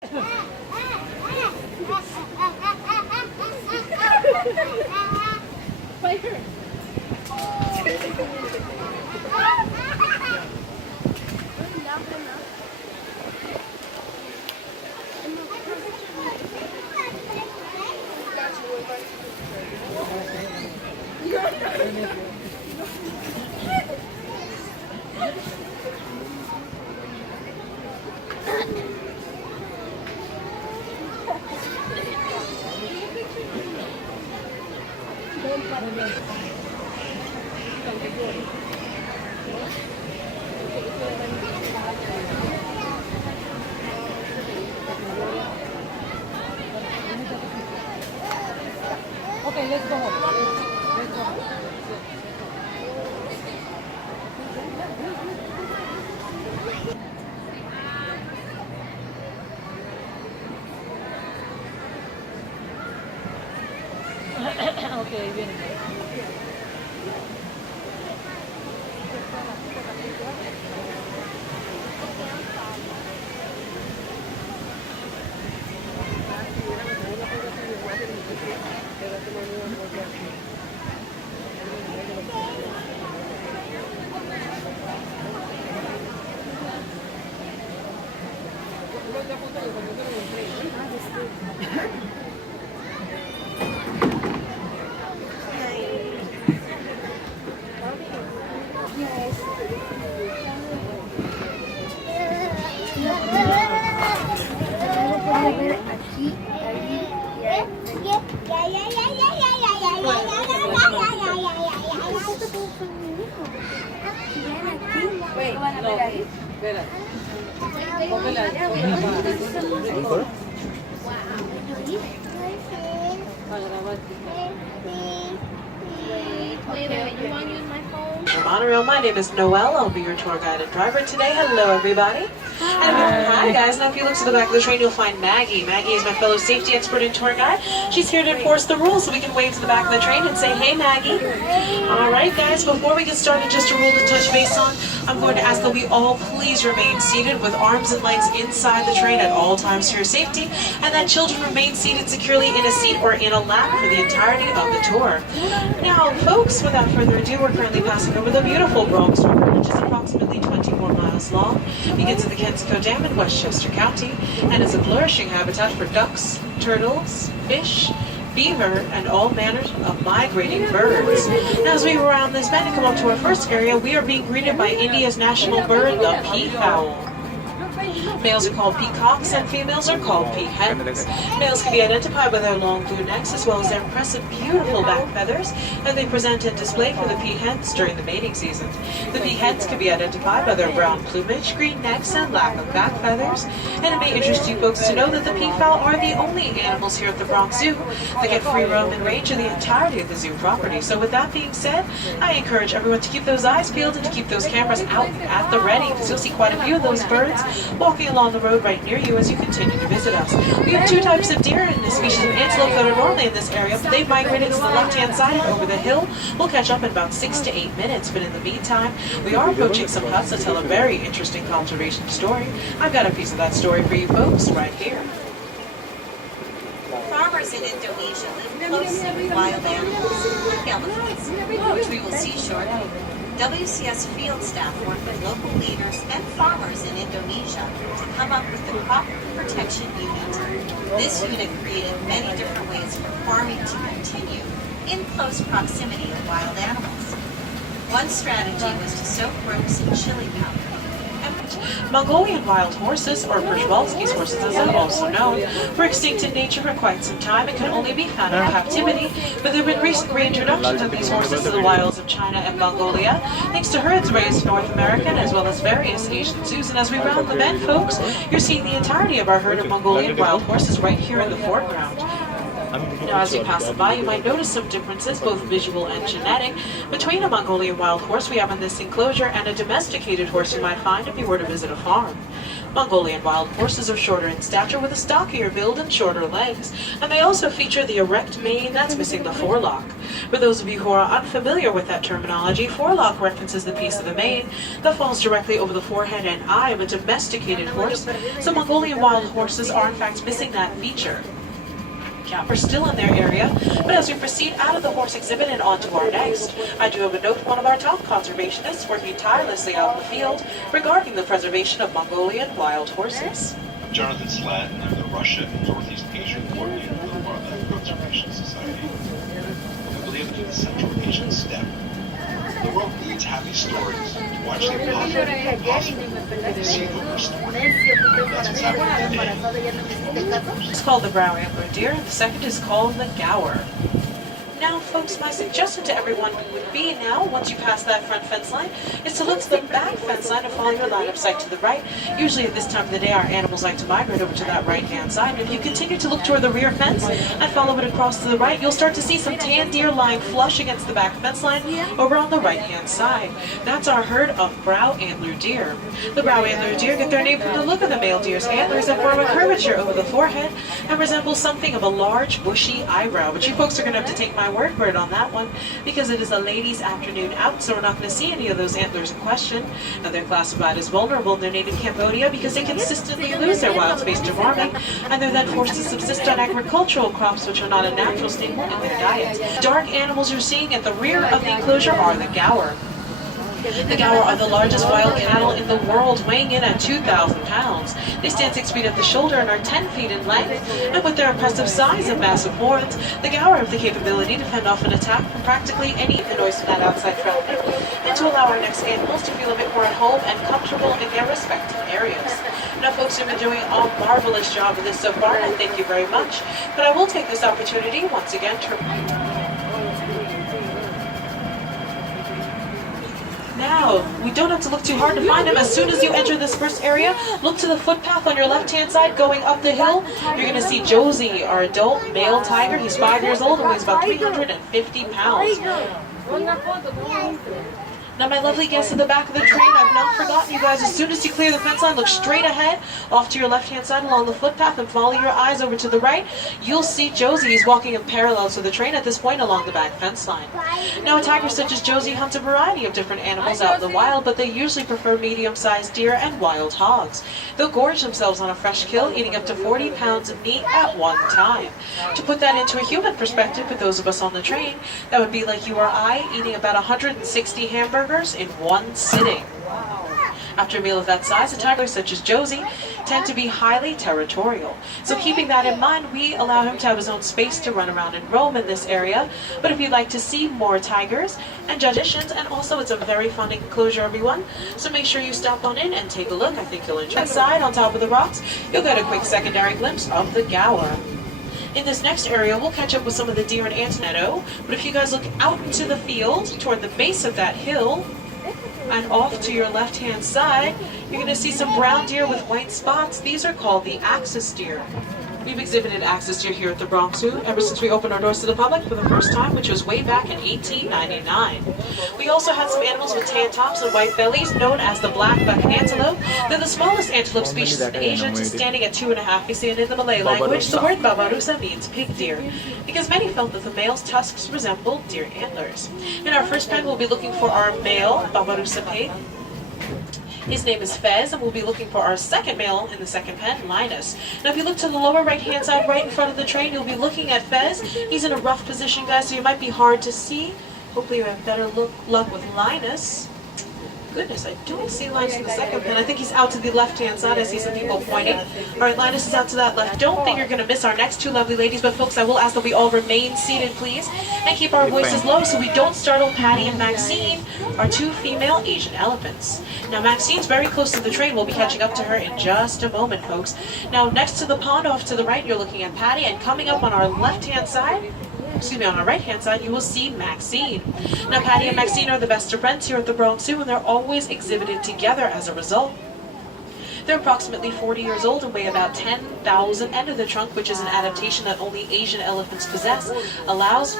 Fire! Okay, let's go home. Let's go home. Okay, bien. Monorail. My name is Noelle. I'll be your tour guide and driver today. Hello, everybody. Hi, guys. Now, if you look to the back of the train, you'll find Maggie. Maggie is my fellow safety expert and tour guide. She's here to enforce the rules, so we can wave to the back of the train and say, "Hey, Maggie." All right, guys. Before we get started, just a rule to touch base on. I'm going to ask that we all please remain seated with arms and legs inside the train at all times for your safety, and that children remain seated securely in a seat or in a lap for the entirety of the tour. Now, folks, without further ado, we're currently passing over the beautiful Bronx Zoo, which is approximately 24 miles long, begins at the Kensico Dam in Westchester County, and is a flourishing habitat for ducks, turtles, fish, beaver, and all manners of migrating birds. Now, as we round this bend and come up to our first area, we are being greeted by India's national bird, the peafowl. Males are called peacocks and females are called peahens. Males can be identified by their long blue necks as well as their impressive, beautiful back feathers that they present and display for the peahens during the mating season. The peahens can be identified by their brown plumage, green necks, and lack of back feathers. And it may interest you folks to know that the peafowl are the only animals here at the Bronx Zoo that get free roam and range in the entirety of the zoo property. So with that being said, I encourage everyone to keep those eyes peeled and to keep those cameras out at the ready, because you'll see quite a few of those birds walking along the road right near you as you continue to visit us. We have two types of deer in this species of antelope that are normally in this area, but they've migrated to the left-hand side and over the hill. We'll catch up in about 6 to 8 minutes, but in the meantime, we are approaching some huts that tell a very interesting conservation story. I've got a piece of that story for you folks right here. Farmers in Indonesia live closely with wild animals, like elephants, which we will see shortly. WCS field staff work with local leaders and farmers in Indonesia to come up with the Crop Protection Unit. This unit created many different ways for farming to continue in close proximity of wild animals. One strategy was to soak ropes in chili powder. Mongolian wild horses, or Przewalski's horses as they're also known, were extinct in nature for quite some time and could only be found in captivity, but there have been recent reintroductions of these horses to the wilds of China and Mongolia, thanks to herds raised in North America as well as various Asian zoos. And as we round the bend, folks, you're seeing the entirety of our herd of Mongolian wild horses right here in the foreground. Now, as you pass them by, you might notice some differences, both visual and genetic, between a Mongolian wild horse we have in this enclosure and a domesticated horse you might find if you were to visit a farm. Mongolian wild horses are shorter in stature with a stockier build and shorter legs, and they also feature the erect mane that's missing the forelock. For those of you who are unfamiliar with that terminology, forelock references the piece of the mane that falls directly over the forehead and eye of a domesticated horse, so Mongolian wild horses are in fact missing that feature. We're still in their area, but as we proceed out of the horse exhibit and onto our next, I do have a note from one of our top conservationists working tirelessly out in the field regarding the preservation of Mongolian wild horses. I'm Jonathan Slatt, and I'm the Russia and Northeast Asia coordinator for the Wildlife Conservation Society. We believe in the Central Asian steppe. The world needs happy stories to watch the impossible become possible and to see what we're storing. That's what's happening today. It's called the brown antler deer, and the second is called the Gaur. Now, folks, my suggestion to everyone would be now, once you pass that front fence line, is to look to the back fence line and follow your line of sight to the right. Usually at this time of the day, our animals like to migrate over to that right-hand side. And if you continue to look toward the rear fence and follow it across to the right, you'll start to see some tan deer lying flush against the back fence line over on the right-hand side. That's our herd of brown antler deer. The brown antler deer get their name from the look of the male deer's antlers that form a curvature over the forehead and resemble something of a large, bushy eyebrow. But you folks are going to have to take my word for it on that one, because it is a ladies' afternoon out, so we're not going to see any of those antlers in question. Now, they're classified as vulnerable in their native Cambodia because they consistently lose their wild space to farming, and they're then forced to subsist on agricultural crops which are not a natural staple in their diet. Dark animals you're seeing at the rear of the enclosure are the Gaur. The Gaur are the largest wild cattle in the world, weighing in at 2,000 pounds. They stand 6 feet at the shoulder and are 10 feet in length, and with their impressive size and massive horns, the Gaur have the capability to fend off an attack from practically any noise from that outside traffic, and to allow our next animals to feel a bit more at home and comfortable in their respective areas. Now, folks, you've been doing a marvelous job with this so far, and I thank you very much, but I will take this opportunity once again to... Now, we don't have to look too hard to find him. As soon as you enter this first area, look to the footpath on your left-hand side going up the hill. You're going to see Josie, our adult male tiger. He's 5 years old and weighs about 350 pounds. Now, my lovely guests in the back of the train, I've not forgotten you guys. As soon as you clear the fence line, look straight ahead, off to your left-hand side along the footpath, and follow your eyes over to the right. You'll see Josie. He's walking in parallel to the train at this point along the back fence line. Now, a tiger such as Josie hunts a variety of different animals out in the wild, but they usually prefer medium-sized deer and wild hogs. They'll gorge themselves on a fresh kill, eating up to 40 pounds of meat at one time. To put that into a human perspective, with those of us on the train, that would be like you or I eating about 160 hamburgers in one sitting. After a meal of that size, a tiger such as Josie tend to be highly territorial. So keeping that in mind, we allow him to have his own space to run around and roam in this area. But if you'd like to see more tigers and additions, and also it's a very fun enclosure, everyone, so make sure you stop on in and take a look. I think you'll enjoy it. Inside, on top of the rocks, you'll get a quick secondary glimpse of the Gaur. In this next area, we'll catch up with some of the deer and antelope, but if you guys look out into the field, toward the base of that hill, and off to your left-hand side, you're going to see some brown deer with white spots. These are called the axis deer. We've exhibited axis deer here at the Bronx Zoo ever since we opened our doors to the public for the first time, which was way back in 1899. We also had some animals with tan tops and white bellies, known as the black-backed antelope. They're the smallest antelope species in Asia, just standing at 2.5 feet, and in the Malay language, the word babarusa means pig deer, because many felt that the male's tusks resembled deer antlers. In our first pen, we'll be looking for our male babarusa pig. His name is Fez, and we'll be looking for our second male in the second pen, Linus. Now, if you look to the lower right-hand side, right in front of the train, you'll be looking at Fez. He's in a rough position, guys, so you might be hard to see. Hopefully you have better luck with Linus. Goodness, I don't see Linus in the second pen. I think he's out to the left-hand side. I see some people pointing. All right, Linus is out to that left. Don't think you're going to miss our next two lovely ladies, but folks, I will ask that we all remain seated, please, and keep our voices low so we don't startle Patty and Maxine, our two female Asian elephants. Now, Maxine's very close to the train. We'll be catching up to her in just a moment, folks. Now, next to the pond off to the right, you're looking at Patty, and coming up on our left-hand side, on our right-hand side, you will see Maxine. Now, Patty and Maxine are the best of friends here at the Bronx Zoo, and they're always exhibited together as a result. They're approximately 40 years old and weigh about 10,000, and the trunk, which is an adaptation that only Asian elephants possess, allows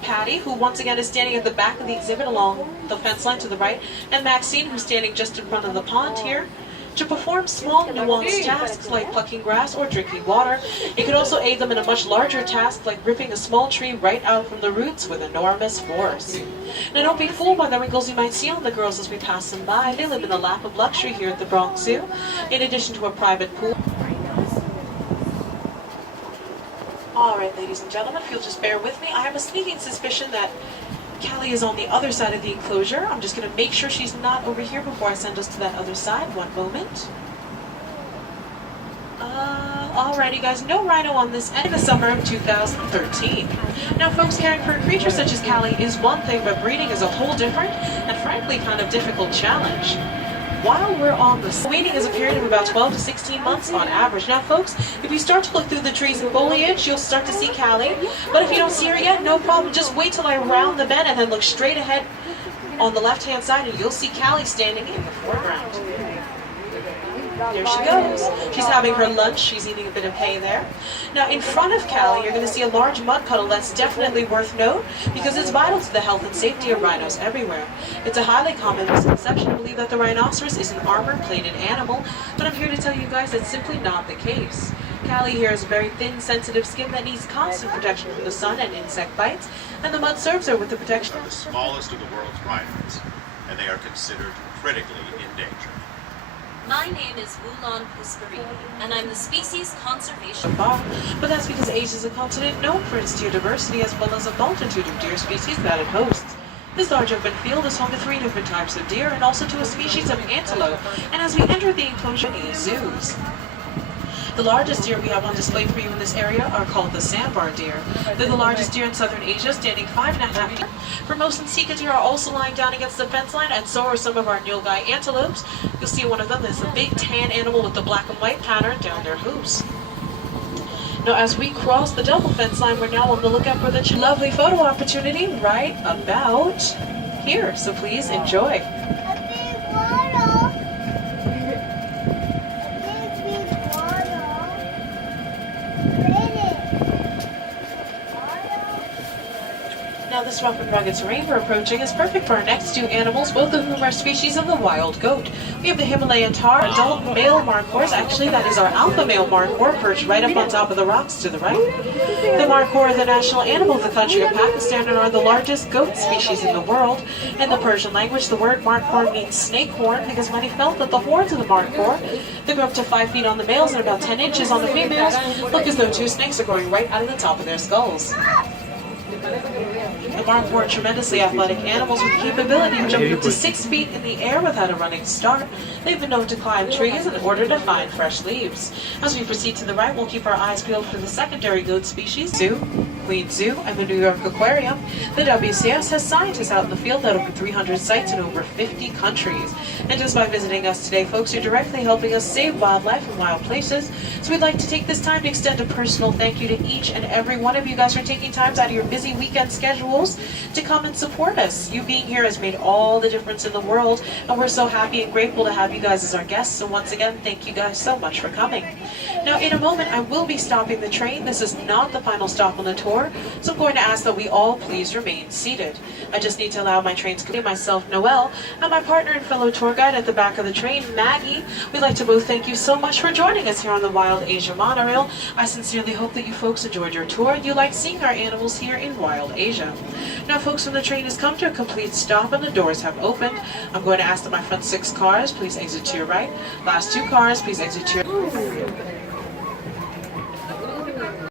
Patty, who once again is standing at the back of the exhibit along the fence line to the right, and Maxine, who's standing just in front of the pond here, to perform small, nuanced tasks like plucking grass or drinking water. It could also aid them in a much larger task like ripping a small tree right out from the roots with enormous force. Now don't be fooled by the wrinkles you might see on the girls as we pass them by. They live in the lap of luxury here at the Bronx Zoo, in addition to a private pool. Alright, ladies and gentlemen, if you'll just bear with me, I have a sneaking suspicion that Callie is on the other side of the enclosure. I'm just going to make sure she's not over here before I send us to that other side. One moment. Alright, you guys, no rhino on this end in the summer of 2013. Now, folks, caring for a creature such as Callie is one thing, but breeding is a whole different and frankly kind of difficult challenge. While we're on this, waiting is a period of about 12 to 16 months on average. Now, folks, if you start to look through the trees and foliage, you'll start to see Callie. But if you don't see her yet, no problem. Just wait till I round the bend and then look straight ahead on the left-hand side, and you'll see Callie standing in the foreground. There she goes. She's having her lunch. She's eating a bit of hay there. Now, in front of Callie, you're going to see a large mud puddle that's definitely worth note because it's vital to the health and safety of rhinos everywhere. It's a highly common misconception to believe that the rhinoceros is an armor-plated animal, but I'm here to tell you guys that's simply not the case. Callie here has a very thin, sensitive skin that needs constant protection from the sun and insect bites, and the mud serves her with the protection. Are the smallest of the world's rhinos, and they are considered critically endangered. My name is Wulan Pusparini, and I'm the Species Conservation. But that's because Asia is a continent known for its deer diversity as well as a multitude of deer species that it hosts. This large open field is home to 3 different types of deer and also to a species of antelope, and as we enter the enclosure, many zoos. The largest deer we have on display for you in this area are called the sandbar deer. They're the largest deer in southern Asia, standing 5.5 feet. Formosan sika deer are also lying down against the fence line, and so are some of our Nilgai antelopes. You'll see one of them is a big tan animal with the black and white pattern down their hooves. Now, as we cross the double fence line, we're now on the lookout for the lovely photo opportunity right about here. So please enjoy. Now, this rough and rugged terrain we're approaching is perfect for our next 2 animals, both of whom are species of the wild goat. We have the Himalayan tahr, adult male markhors. Actually, that is our alpha male markhor, perched right up on top of the rocks to the right. The markhor are the national animal of the country of Pakistan and are the largest goat species in the world. In the Persian language, the word markhor means snake horn because many felt that the horns of the markhor, they grow up to 5 feet on the males and about 10 inches on the females, look as though 2 snakes are growing right out of the top of their skulls. The markhor are tremendously athletic animals with the capability of jumping up to 6 feet in the air without a running start. They've been known to climb trees in order to find fresh leaves. As we proceed to the right, we'll keep our eyes peeled for the secondary goat species, Zoo, Queen Zoo, and the New York Aquarium. The WCS has scientists out in the field at over 300 sites in over 50 countries. And just by visiting us today, folks, you're directly helping us save wildlife and wild places. So we'd like to take this time to extend a personal thank you to each and every one of you guys for taking time out of your busy weekend schedules to come and support us. You being here has made all the difference in the world, and we're so happy and grateful to have you guys as our guests. So once again, thank you guys so much for coming. Now, in a moment, I will be stopping the train. This is not the final stop on the tour, so I'm going to ask that we all please remain seated. I just need to allow my train's crew, myself, Noelle, and my partner and fellow tour guide at the back of the train, Maggie. We'd like to both thank you so much for joining us here on the Wild Asia Monorail. I sincerely hope that you folks enjoyed your tour and you like seeing our animals here in Wild Asia. Now, folks, when the train has come to a complete stop and the doors have opened, I'm going to ask that my front 6 cars please exit to your right. Last 2 cars, please exit to your